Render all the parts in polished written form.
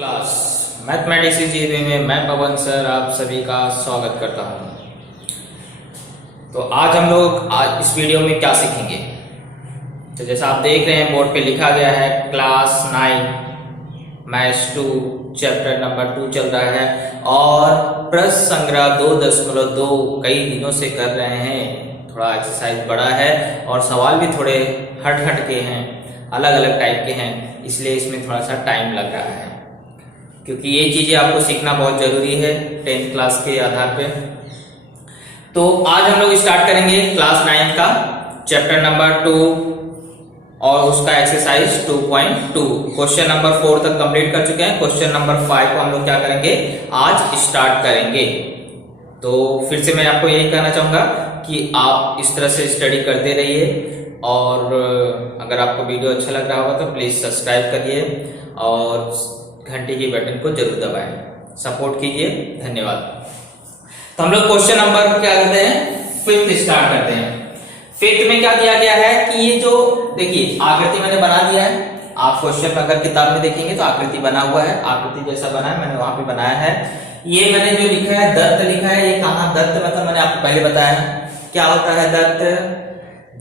Class mathematics GB में मैं पवन sir आप सभी का स्वागत करता हूं। तो आज हम लोग इस वीडियो में क्या सीखेंगे। तो जैसा आप देख रहे हैं बोर्ड पे लिखा गया है क्लास 9 मैथ्स 2 चैप्टर नंबर 2 चल रहा है और प्रश्न संग्रह 2.2 कई दिनों से कर रहे हैं। थोड़ा एक्सरसाइज बड़ा है और सवाल भी थोड़े हट के हैं, अलग अलग टाइप के हैं, इसलिए इसमें थोड़ा सा टाइम लग रहा है क्योंकि ये चीजें आपको सीखना बहुत जरूरी है 10th क्लास के आधार पे। तो आज हम लोग स्टार्ट करेंगे क्लास 9 का चैप्टर नंबर 2 और उसका एक्सरसाइज 2.2। क्वेश्चन नंबर 4 तक कंप्लीट कर चुके हैं। क्वेश्चन नंबर 5 को हम लोग क्या करेंगे, आज स्टार्ट करेंगे। तो फिर से मैं आपको यही कहना चाहूंगा कि आप इस तरह से स्टडी करते रहिए और अगर आपको वीडियो अच्छा लग रहा होगा तो प्लीज सब्सक्राइब करिए और घंटे के बटन को जरूर दबाएं, सपोर्ट कीजिए। धन्यवाद। तो हम लोग क्वेश्चन नंबर क्या करते हैं, 5th स्टार्ट करते हैं। 5th में क्या दिया गया है कि ये जो देखिए आकृति मैंने बना दिया है। आप क्वेश्चन अगर किताब में देखेंगे तो आकृति बना हुआ है, आकृति जैसा बना है मैंने वहां पे बनाया है। ये मैंने जो लिखा है दत्त लिखा है, ये कहां दत्त मतलब मैंने आपको पहले बताया है क्या होता है दत्त।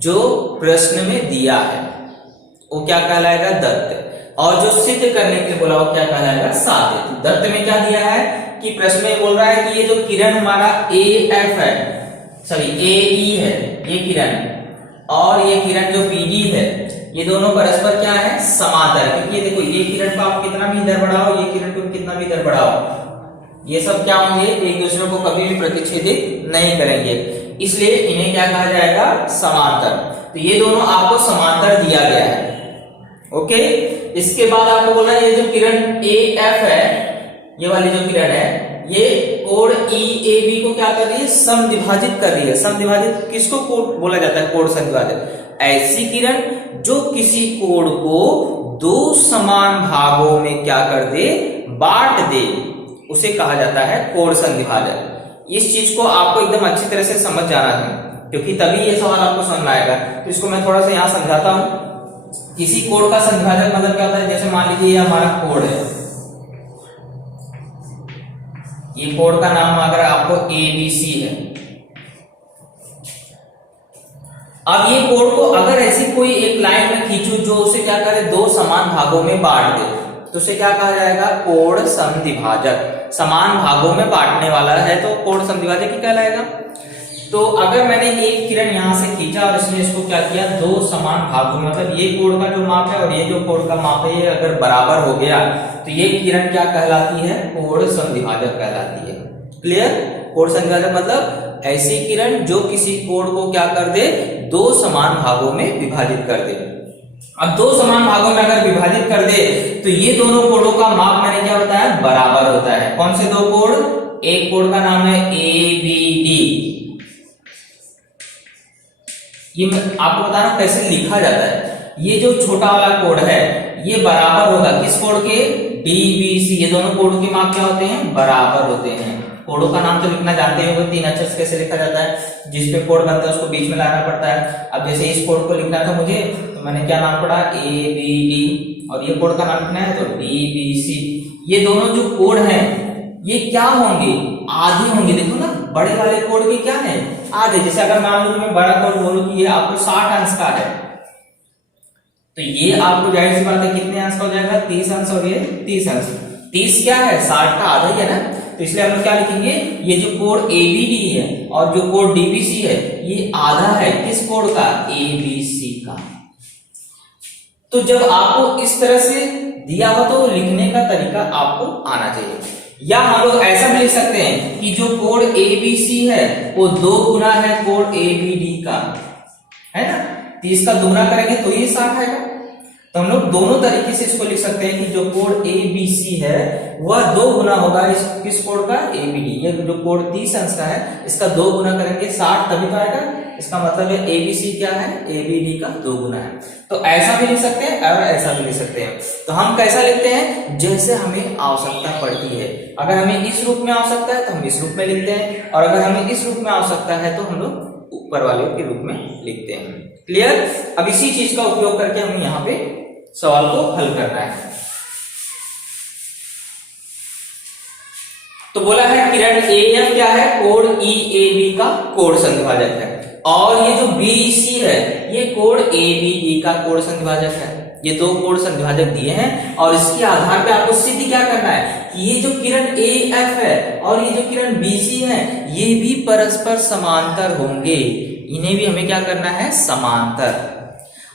जो प्रश्न में दिया है वो क्या कहलाएगा दत्त, और जो सिद्ध करने के लिए बोला वो क्या कहलाएगा साध्य। दत्त में क्या दिया है कि प्रश्न में बोल रहा है कि ये जो किरण हमारा AF है, सॉरी AE है, ये किरण और ये किरण जो PD है, ये दोनों परस्पर क्या है समांतर। क्योंकि ये देखो ये किरण को आप कितना भी इधर बढ़ाओ, ये किरण को कितना भी इधर बढ़ाओ, ये सब क्या होंगे एक दूसरे को कभी भी प्रतिच्छेदित नहीं करेंगे, इसलिए इन्हें क्या कहा जाएगा समांतर। तो ये दोनों आपको समांतर दिया गया है। ओके, इसके बाद आपको बोला ये जो किरण AF है, ये वाली जो किरण है, ये कोण EAB को क्या कर रही है, समद्विभाजित कर रही है। समद्विभाजित किसको कोण बोला जाता है, कोण समद्विभाजित। ऐसी किरण जो किसी कोण को दो समान भागों में क्या कर दे, बांट दे, उसे कहा जाता है कोण समद्विभाजक। इस चीज को आपको एकदम अच्छी तरह से समझ जाना है क्योंकि तभी ये सवाल आपको समझ में आएगा। तो इसको मैं थोड़ा सा यहाँ समझाता हूँ। किसी कोण का समद्विभाजक मतलब क्या होता है, जैसे मान लीजिए ये हमारा कोण है, ये कोण का नाम अगर आपको ABC है। अब ये कोण को अगर ऐसी कोई एक लाइन में खींचू जो उसे क्या करे, दो समान भागों में बांट दे, तो उसे क्या कहा जाएगा, कोण समद्विभाजक। समान भागों में बांटने वाला है तो कोण समद्विभाजक ही कहलाएगा। तो अगर मैंने एक किरण यहां से खींचा और इसने इसको क्या किया, दो समान भागों में, मतलब ये कोण का जो माप है और ये जो कोण का माप है, ये अगर बराबर हो गया तो ये किरण क्या कहलाती है, कोण समद्विभाजक कहलाती है। क्लियर। कोण समद्विभाजक मतलब ऐसी किरण जो किसी कोण को क्या कर दे, दो समान भागों में विभाजित कर दे। अब दो समान भागों में अगर विभाजित कर दे तो ये दोनों कोणों का माप मैंने क्या बताया, बराबर होता है। कौन से दो कोण, एक कोण का नाम है ABD। ये मैं आपको बता रहा हूं कैसे लिखा जाता है। ये जो छोटा वाला कोण है ये बराबर होगा किस कोण के, DBC। ये दोनों कोण के माप क्या होते हैं, बराबर होते हैं। कोणों का नाम तो लिखना जानते होंगे, 3 अक्षर से कैसे लिखा जाता है, जिसपे कोण बनता है उसको बीच में लाना पड़ता है। अब जैसे इस कोण को लिखना था मुझे तो मैंने क्या नाम पढ़ा, ABD, और ये कोण का नाम लिखना है तो DBC। ये दोनों जो कोण हैं ये क्या होंगे, आधे होंगे। देखो ना बड़े वाले कोण के क्या है, आधे। जैसे अगर मान लो मैं बड़ा कोण बोलूं कि ये आपको 60 अंश का है तो ये आपको जाहिर सी बात है कितने अंश का हो जाएगा, 30 अंश, और ये 30 अंश। 30 क्या है, 60 का आधा ही है ना। तो इसलिए हम लोग क्या लिखेंगे, ये जो कोण ABD है और जो कोण DBC है ये आधा है किस कोण का, ABC का। तो जब आपको इस तरह से दिया हो तो लिखने का तरीका आपको आना चाहिए। या हम लोग ऐसा भी लिख सकते हैं कि जो कोण ABC है वो 2 गुना है कोण ABD का, है ना। 30 का दुगना करेंगे तो ये 60 आएगा। तो हम लोग दोनों तरीके से इसको लिख सकते हैं कि जो कोण ABC है वह 2 गुना होगा इस किस कोण का, ABD। ये जो कोण 30 अंश का है इसका 2 गुना करेंगे 60 तभी तो आएगा। इसका मतलब है ABC क्या है, ABD का 2 गुना है। तो ऐसा भी लिख सकते हैं और ऐसा भी लिख सकते हैं। तो हम कैसा लिखते हैं, जैसे हमें आवश्यकता पड़ती है। अगर हमें इस रूप में आवश्यकता है तो हम इस रूप में लिखते हैं, और अगर हमें इस रूप में आवश्यकता है तो हम लोग ऊपर वाले के रूप में लिखते हैं। क्लियर। अब इसी चीज का उपयोग करके हमें यहाँ पे सवाल को हल करना है। तो बोला है किरण AF क्या है, कोण EAB का कोण संविभाजक है, और ये जो BC है ये कोण ABE का कोण संविभाजक है। ये दो कोण संविभाजक दिए हैं और इसके आधार पे आपको सिद्ध क्या करना है कि ये जो किरण AF है और ये जो किरण BC है ये भी परस्पर समांतर होंगे, इन्हें भी हमें क्या करना है, समांतर।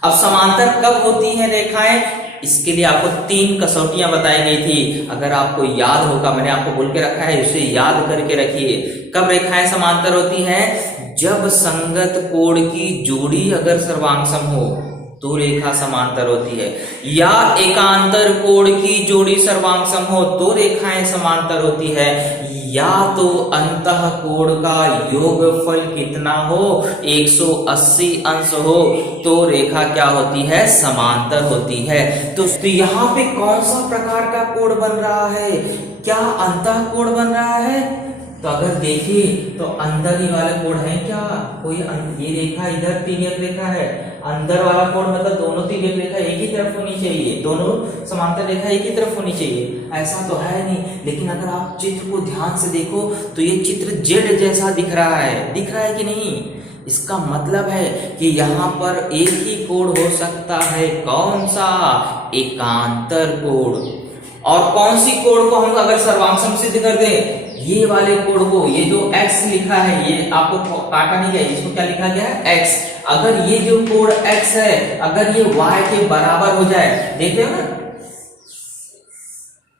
अब समांतर कब होती हैं रेखाएं, इसके लिए आपको 3 कसौटियां बताई गई थी, अगर आपको याद होगा, मैंने आपको बोल के रखा है, इसे याद करके रखिए। कब रेखाएं समांतर होती हैं, जब संगत कोण की जोड़ी अगर सर्वांगसम हो तो रेखा समांतर होती है, या एकांतर कोण की जोड़ी सर्वांगसम हो तो रेखाएं समांतर होती है, या तो अंतः कोण का योगफल कितना हो 180 अंश हो तो रेखा क्या होती है, समांतर होती है। तो यहाँ पे कौन सा प्रकार का कोण बन रहा है, क्या अंतः कोण बन रहा है? तो अगर देखिए तो अंदर ही वाला कोण है क्या, कोई ये रेखा इधर तिर्यक रेखा है, अंदर वाला कोण मतलब दोनों तिर्यक रेखा एक ही तरफ होनी चाहिए, दोनों समांतर रेखा एक ही तरफ होनी चाहिए, ऐसा तो है नहीं। लेकिन अगर आप चित्र को ध्यान से देखो तो ये चित्र जेड जैसा दिख रहा है कि नहीं? इसका मतलब है कि यहाँ पर एक ही कोण हो सकता है, कौन सा, एकांतर कोण। और कौन सी कोण को हम अगर सर्वांगसम सिद्ध कर दें, ये वाले कोण को, ये जो x लिखा है, ये आपको काटा नहीं गया, इसको क्या लिखा गया है, x। अगर ये जो कोण x है अगर ये y के बराबर हो जाए, देख रहे हो ना,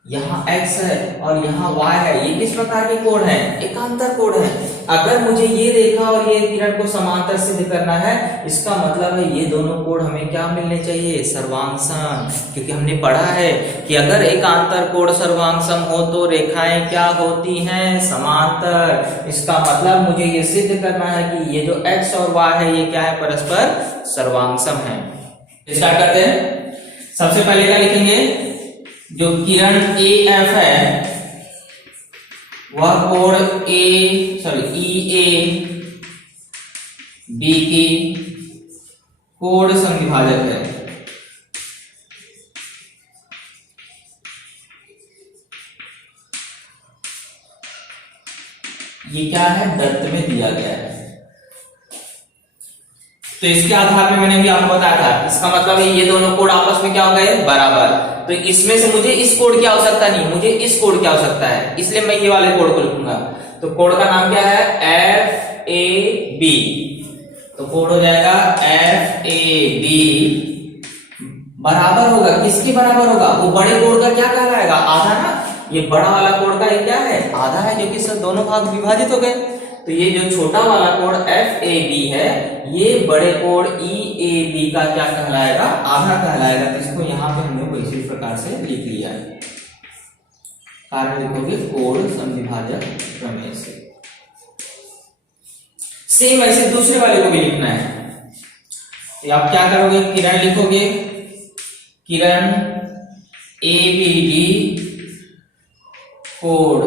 यहाँ x है और यहाँ y है, ये किस प्रकार के कोण है, एकांतर कोण है। अगर मुझे ये रेखा और ये किरण को समांतर सिद्ध करना है, इसका मतलब है ये दोनों कोण हमें क्या मिलने चाहिए, सर्वांगसम, क्योंकि हमने पढ़ा है कि अगर एकांतर कोण सर्वांगसम हो तो रेखाएं क्या होती हैं, समांतर। इसका मतलब मुझे ये सिद्ध करना है कि ये जो x और y है ये क्या है, परस्पर सर्वांगसम है। स्टार्ट करते हैं। सबसे पहले क्या लिखेंगे, जो किरण AF है वह कोण EAB की कोण संविभाजक है। ये क्या है, दत्त में दिया गया है। तो इसके आधार पे मैंने भी आपको बताया था, इसका मतलब है ये दोनों कोण आपस में क्या हो गए, बराबर। तो इसमें से मुझे इस कोण की आवश्यकता नहीं, मुझे इस कोण की आवश्यकता है, इसलिए मैं ये वाले कोण को लिखूंगा। तो कोण का नाम क्या है, FAB। तो कोण हो जाएगा FAB बराबर होगा, किसके बराबर होगा, वो बड़े कोण का क्या कहलाएगा, आधा ना। ये बड़ा वाला कोण का क्या है, आधा है, क्योंकि सब दोनों भाग विभाजित हो गए। तो ये जो छोटा वाला कोण FAB है ये बड़े कोण EAB का क्या कहलाएगा, आधा कहलाएगा। तो इसको यहाँ पे हमने वैसे प्रकार से लिख लिया है, कारण लिखोगे कोण संविभाजक प्रमेय से। सेम वैसे दूसरे वाले को भी लिखना है। तो आप क्या करोगे, किरण लिखोगे, किरण ABD कोण,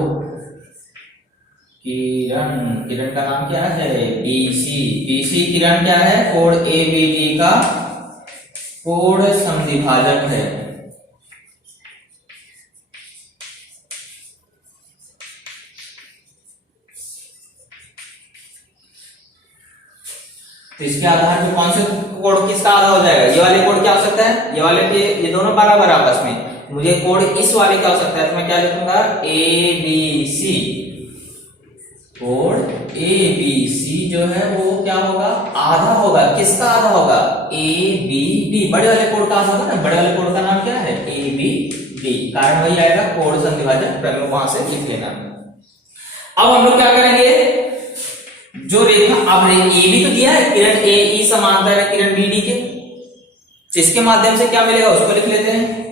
किरण का नाम क्या है, BC किरण क्या है, कोण ABD का कोण संविभाजक है। तो इसके आधार पर कौन से कोण किसका आधा हो जाएगा, ये वाले कोण क्या हो सकता है, ये वाले के ये दोनों बराबर आपस में, मुझे कोण इस वाले क्या हो सकता है, तो मैं क्या लिखूंगा, ABC। कोण ABC जो है वो क्या होगा, आधा होगा, किसका आधा होगा, ABD, बड़े वाले कोण का आधा होगा ना, बड़े वाले कोण का नाम क्या है, ABD, कारण वही आएगा कोण संविभाजक प्रमेय, वहां से लिख लेना। अब हम लोग क्या करेंगे, जो रेखा अब AB तो दिया है, किरण AE समांतर है किरण BD के, इसके माध्यम से क्या मिलेगा उसको लिख लेते हैं।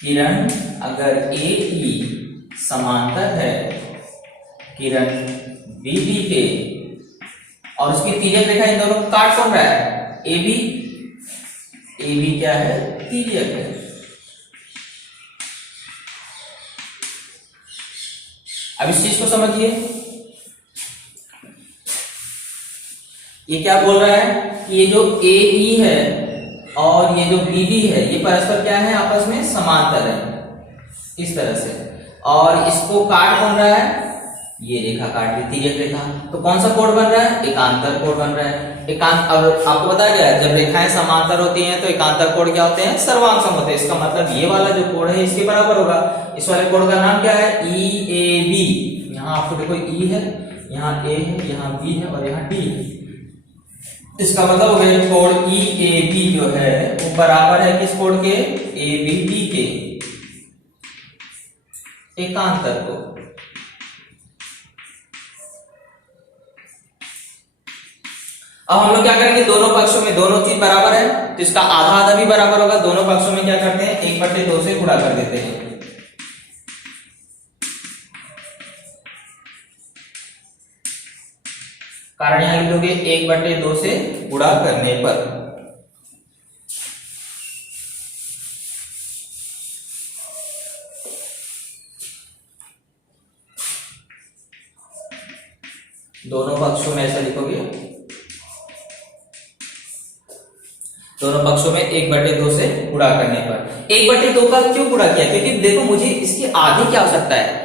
किरण अगर AE समांतर है किरण BD के और उसकी तिर्यक रेखा इन दोनों को काट कौन रहा है, AB क्या है, तिर्यक है। अब इस चीज को समझिए, ये क्या बोल रहा है कि ये जो AE है और ये जो BD है ये परस्पर क्या है, आपस में समांतर है, इस तरह से। और इसको काट कौन रहा है, ये रेखा काट रही तिर्यक रेखा। तो कौन सा कोण बन रहा है, एकांतर कोण बन रहा है। एकांत, अब आपको बताया गया जब रेखाएं समांतर होती हैं तो एकांतर कोण क्या होते हैं, सर्वांग होते हैं। इसका मतलब ये वाला जो कोण है इसके बराबर होगा। इस वाले कोण का नाम क्या है, ई ए बी। यहाँ आपको देखो ई है, यहाँ ए है, यहाँ बी है और यहाँ डी है। इसका मतलब हो गया कोण ई ए बी जो है वो बराबर है किस कोण के, ए बी डी के, एकांतर को। अब हम लोग क्या करेंगे, दोनों पक्षों में दोनों चीज बराबर है तो इसका आधा आधा भी बराबर होगा। दोनों पक्षों में क्या करते हैं, 1/2 से गुणा कर देते हैं। कारण यहां लिख दोगे 1/2 से गुणा करने पर। दोनों पक्षों में ऐसा लिखोगे, दोनों पक्षों में 1/2 से गुणा करने पर। 1/2 का क्यों गुणा किया, क्योंकि देखो मुझे इसकी आधी की आवश्यकता है,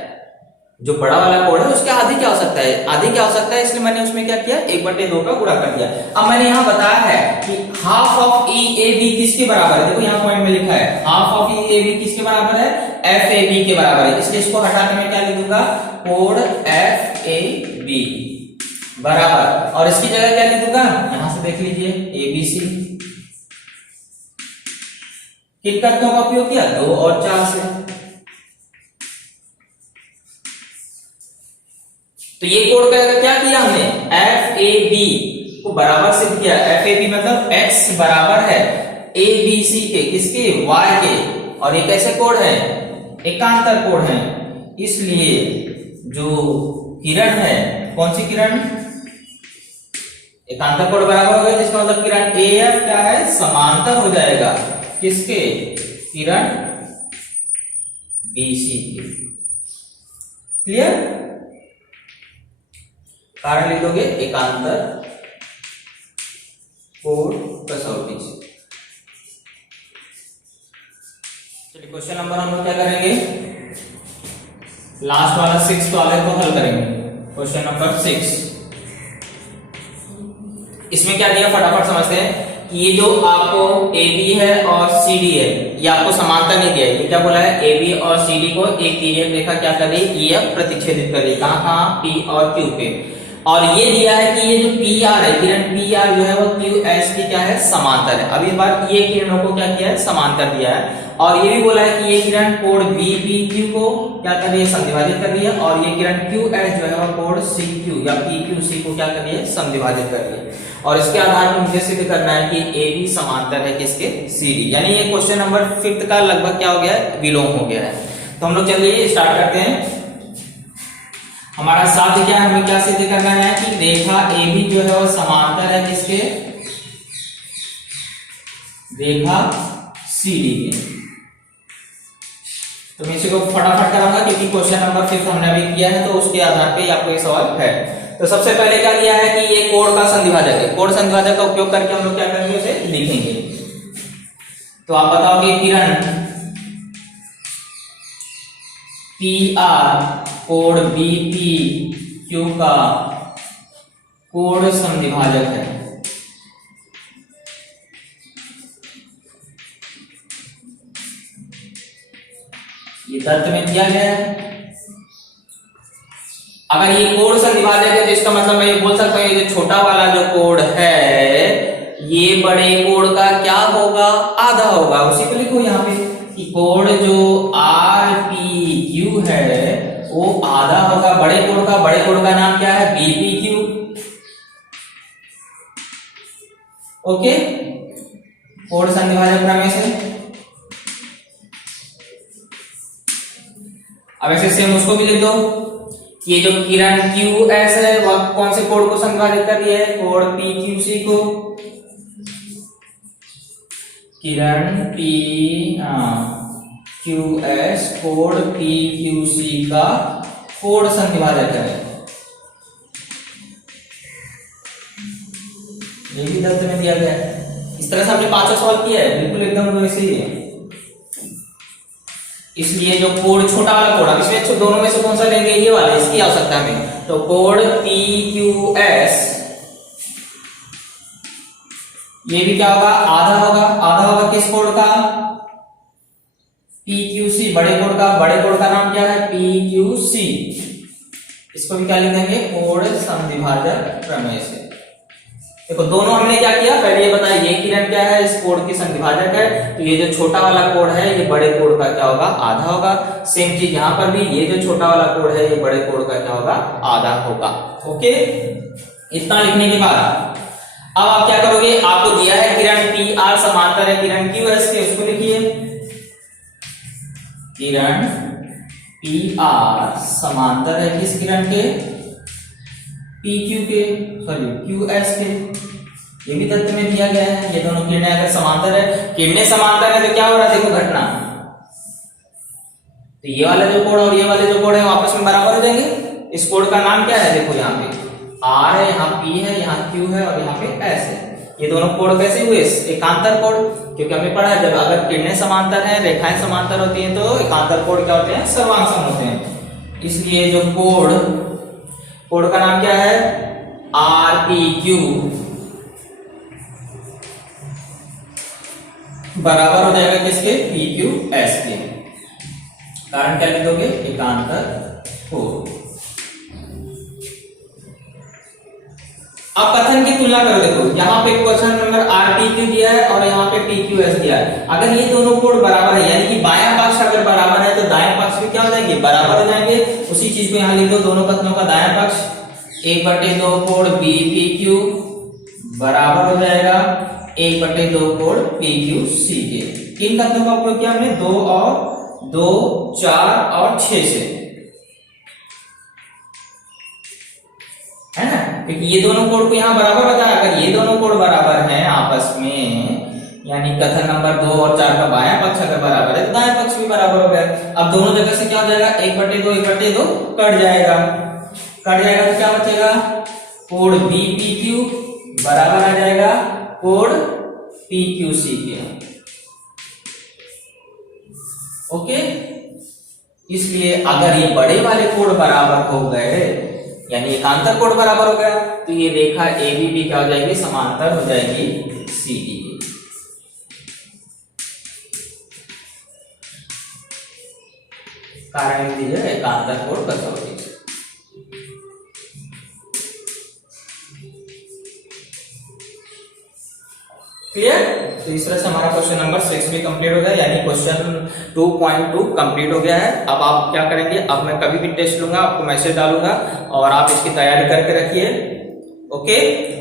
जो बड़ा वाला कोण है उसके आधी की आवश्यकता है, आधी की आवश्यकता है, इसलिए मैंने उसमें क्या किया, 1/2 का गुणा कर दिया। अब मैंने यहाँ बताया है कि half of E A B किसके बराबर है, देखो यहाँ पॉइंट में लिखा है half of E A B किसके बराबर है, एफ ए बी के बराबर है। इसलिए इसको हटाकर मैं क्या लिख दूंगा, कोण एफ ए बी बराबर, और इसकी जगह क्या लिख दूंगा, यहां से देख लीजिए ए बी सी। किन तत्वों का उपयोग किया, 2 और 4 से। तो ये कोण का क्या किया हमने, एफ ए बी को बराबर सिद्ध किया। एफ ए बी मतलब एक्स बराबर है ए बी सी के, किसके, वाई के, और ये कैसे कोण है, एकांतर कोण है। इसलिए जो किरण है, कौन सी किरण, एकांतर कोण बराबर हो गया, जिसका मतलब किरण ए एफ क्या है, समांतर हो जाएगा किसके, किरण बीसी के। क्लियर, कारण लिख दोगे एकांतर कोण कसौटी से। चलिए क्वेश्चन नंबर हम लोग क्या करेंगे, लास्ट वाला 6 वाले को हल करेंगे। क्वेश्चन नंबर 6, इसमें क्या दिया फटाफट समझते हैं कि ये जो आपको ए बी है और सी डी है, ये आपको समांतर नहीं दिया है। ये क्या बोला है, ए बी और सी डी को एक तिर्यक रेखा क्या कर रही है, ये प्रतिच्छेदित कर रही है, कहां, पी और क्यू पे। और ये दिया है कि ये जो पी आर है, किरण पी आर जो है वो क्यू एस की क्या है, समांतर है। अब इस बार ये किरणों को क्या किया है, समांतर दिया है। और ये भी बोला है कि ये किरण कोण बी पी क्यू को क्या कर रही है, समद्विभाजित कर रही है, और ये किरण क्यू एस जो है वो कोण सी क्यू या पी क्यू सी को क्या कर रही है, समद्विभाजित कर रही है। और इसके आधार पर मुझे सिद्ध करना है कि ए बी समांतर है किसके, सी डी। यानी ये क्वेश्चन नंबर 5 का लगभग क्या हो गया है, विलोम हो गया है। तो हम लोग चलिए स्टार्ट करते हैं। हमारा साध्य क्या है, हमें क्या सिद्ध करना है कि रेखा ए बी जो है वो समांतर है किसके, रेखा सी डी के। तो मैं इसी को फटाफट कराऊंगा क्योंकि क्वेश्चन नंबर 5 हमने अभी किया है, तो उसके आधार पे आपको ये सवाल है। तो सबसे पहले क्या दिया है कि ये कोण का संधिभाजक है। कोण संधिभाजक का उपयोग करके हम लोग क्या करेंगे, उसे लिखेंगे। तो आप बताओ कि किरण पी आर कोण बी पी क्यू का कोण संधिभाजक है। ये तथ्य में दिया गया है। अगर ये कोण संधिभाजक है तो इसका मतलब मैं ये बोल सकता हूं, ये जो छोटा वाला जो कोण है ये बड़े कोण का क्या होगा, आधा होगा। उसी को लिखो यहाँ पे कि कोण जो आर पी क्यू है वो आधा होगा बड़े कोण का। बड़े कोण का नाम क्या है, बी पी क्यू। ओके, कोण संधिभाजक प्रमेय से। अब ऐसे सेम उसको भी लिख दो, ये जो किरण क्यू एस है वह कौन से कोण को संविभाजित कर रही है, कोण पी क्यू सी को। किरण पी क्यू एस कोण पी क्यू सी का कोण संविभाजक है। ये भी तथ्य में दिया गया है। इस तरह से हमने 5 सवाल किया है, बिल्कुल एकदम वैसे ही है। इसलिए जो कोड छोटा वाला कोड, अब इसमें दोनों में से कौन सा लेंगे, ये वाला, इसकी आवश्यकता हमें। तो कोड PQS, ये भी क्या होगा, आधा होगा। आधा होगा किस कोड का, PQC, बड़े कोड का। बड़े कोड का नाम क्या है, PQC। इसको भी क्या लिख देंगे, कोड समविभाजक प्रमेय से। देखो दोनों हमने क्या किया, पहले ये बताया ये किरण क्या है, इस कोड की समविभाजक है। तो ये जो छोटा वाला कोड है ये बड़े कोड का क्या होगा, आधा होगा। सेम चीज यहां पर भी, ये जो छोटा वाला कोड है ये बड़े कोड का क्या होगा, आधा होगा। ओके, इतना लिखने के बाद अब आप क्या करोगे, आपको दिया है किरण PR समांतर है किरण QS के, उसको लिखिए। किरण PR समांतर है किस किरण के, PQ के, सॉरी QS के। ये भी तत्व में दिया गया है। ये दोनों किरणें अगर समांतर है, किरणें समांतर है तो क्या हो रहा है, देखो घटना। तो ये वाला जो कोड और ये वाले जो कोड है वो आपस में बराबर हो जाएंगे। इस कोड का नाम क्या है, देखो यहाँ पे R है, यहाँ P है, यहाँ Q है और यहाँ पे S है। ये दोनों कोड कैसे हुए, एकांतर कोड, क्योंकि हमने पढ़ा है जब अगर किरणें समांतर हैं, रेखाएं समांतर होती हैं तो एकांतर कोड क्या होते हैं, सर्वांग सम होते हैं। इसलिए जो कोड का नाम क्या है, RPQ बराबर हो जाएगा किसके, PQS के। कारण क्या लिखोगे, एकांतर कोड। अब कथन की तुलना करो, देखो यहाँ पे क्वेश्चन नंबर RPQ दिया है और यहाँ पे PQS दिया है। अगर ये दोनों कोड बराबर है, यानी कि बायां पक्ष अगर बराबर है तो दाएं पक्ष भी क्या हो जाएंगे, बराबर हो जाएंगे। उसी चीज को यहाँ लिख दो, दोनों कथनों का दायां पक्ष 1/2 कोड BPQ बराबर हो जाएगा 1/2 कोड PQC के। किन कथनों का उपयोग किया हमने, 2 और 2, 4 और 6 से, है ना, क्योंकि ये दोनों कोड को यहाँ बराबर बताया। अगर ये दोनों कोड बराबर हैं आपस में, यानी कथन नंबर 2 और 4 का बायां पक्ष अगर बराबर है तो दायां पक्ष भी बराबर हो गया। अब दोनों जगह से क्या हो जाएगा, 1/2 1/2 कट जाएगा। कट जाएगा तो क्या बचेगा, कोड BPQ बराबर आ जाएगा कोड PQC के। ओके, इसलिए अगर ये बड़े वाले कोड बराबर हो गए, यानी एकांतर कोड बराबर हो गया, तो ये रेखा ABD क्या हो जाएगी, समांतर हो जाएगी CD की। कारण दीजिए एकांतर कोड कसौटी। क्लियर। तो इस तरह से हमारा क्वेश्चन नंबर 6 भी कंप्लीट हो गया, यानी क्वेश्चन 2.2 कंप्लीट हो गया है। अब आप क्या करेंगे, अब मैं कभी भी टेस्ट लूंगा आपको मैसेज डालूंगा और आप इसकी तैयारी करके रखिए। ओके,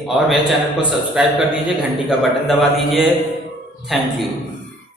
और मेरे चैनल को सब्सक्राइब कर दीजिए, घंटी का बटन दबा दीजिए। Thank you.